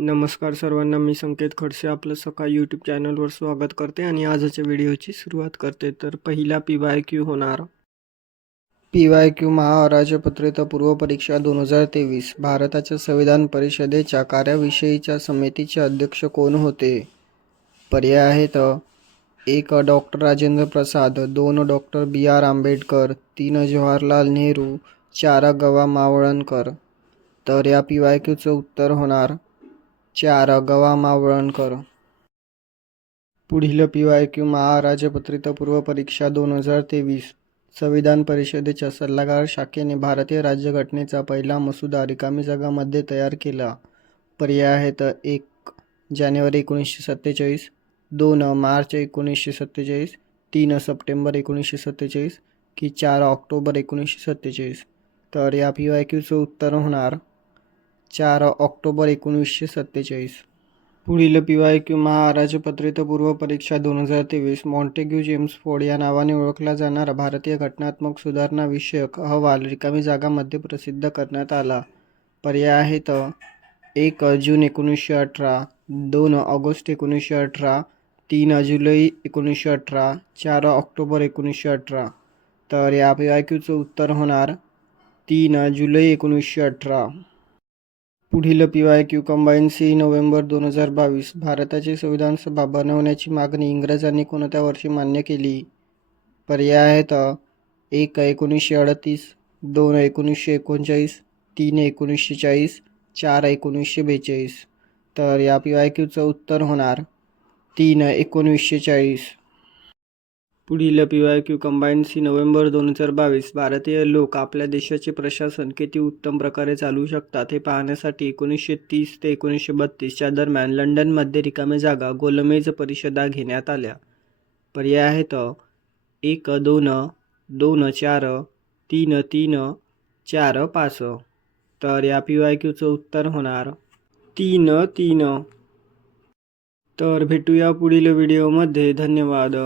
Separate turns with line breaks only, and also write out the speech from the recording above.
नमस्कार सर्वांना मी संकेत खडसे आपलं सकाळ यूट्यूब चॅनलवर स्वागत करते आणि आजच्या व्हिडिओची सुरुवात करते. तर पहिला पी वाय क्यू होणार. पी वाय क्यू महाराजपत्रित पूर्व परीक्षा दोन हजार तेवीस भारताच्या संविधान परिषदेच्या कार्याविषयीच्या समितीचे अध्यक्ष कोण होते? पर्याय आहेत. एक डॉक्टर राजेंद्र प्रसाद. दोन डॉक्टर बी आर आंबेडकर. तीन जवाहरलाल नेहरू. चार गवा मावळणकर. तर या पी वाय क्यूचं उत्तर होणार. चार गवा मावळणकर पुढील पी वाय क्यू महाराजपत्रित पूर्व परीक्षा दोन हजार तेवीस. संविधान परिषदेच्या सल्लागार शाखेने भारतीय राज्यघटनेचा पहिला मसुदा रिकामी जागामध्ये तयार केला. पर्याय आहेत एक जानेवारी एकोणीसशे सत्तेचाळीस दोन मार्च एकोणीसशे सत्तेचाळीस तीन सप्टेंबर एकोणीसशे सत्तेचाळीस की चार ऑक्टोबर एकोणीसशे सत्तेचाळीस. तर या पी वाय क्यूचं उत्तर होणार. चार ऑक्टोबर एकोणीसशे सत्तेचाळीस. पुढील पी वाय क्यू महाराजपत्रित पूर्व परीक्षा दोन हजार तेवीस मॉन्टेग्यू जेम्स फोर्ड या नावाने ओळखला जाणारा भारतीय घटनात्मक सुधारणा विषयक अहवाल रिकामी जागामध्ये प्रसिद्ध करण्यात आला. पर्याय आहेत एक जून एकोणीसशे अठरा दोन ऑगस्ट एकोणीसशे अठरा तीन जुलै एकोणीसशे अठरा चार ऑक्टोबर एकोणीसशे अठरा. तर या पी वाय क्यूचं उत्तर होणार तीन जुलै एकोणीसशे अठरा. पुढील P Y Q combine C November दोन हजार बावीस. भारताची संविधान सभा बनवण्याची मागणी इंग्रजांनी कोणत्या वर्षी मान्य केली? पर्याय आहेत एक एकोणीसशे अडतीस दोन एकोणीसशे एकोणचाळीस तीन एकोणीसशे चाळीस चार एकोणीसशे बेचाळीस. तर या पी वाय क्यूचं उत्तर होणार तीन एकोणीसशे चाळीस. पुढील P Y Q combine C November दोन हजार बावीस. भारतीय लोक आपल्या देशाचे प्रशासन किती उत्तम प्रकारे चालवू शकतात हे पाहण्यासाठी एकोणीसशे तीस ते एकोणीसशे बत्तीसच्या दरम्यान लंडनमध्ये रिकामी जागा गोलमेज परिषदा घेण्यात आल्या. पर्याय आहेत. एक दोन दोन चार तीन तीन चार पाच. तर या पी वाय क्यूचं उत्तर होणार तीन तीन. तर भेटूया पुढील व्हिडिओमध्ये धन्यवाद.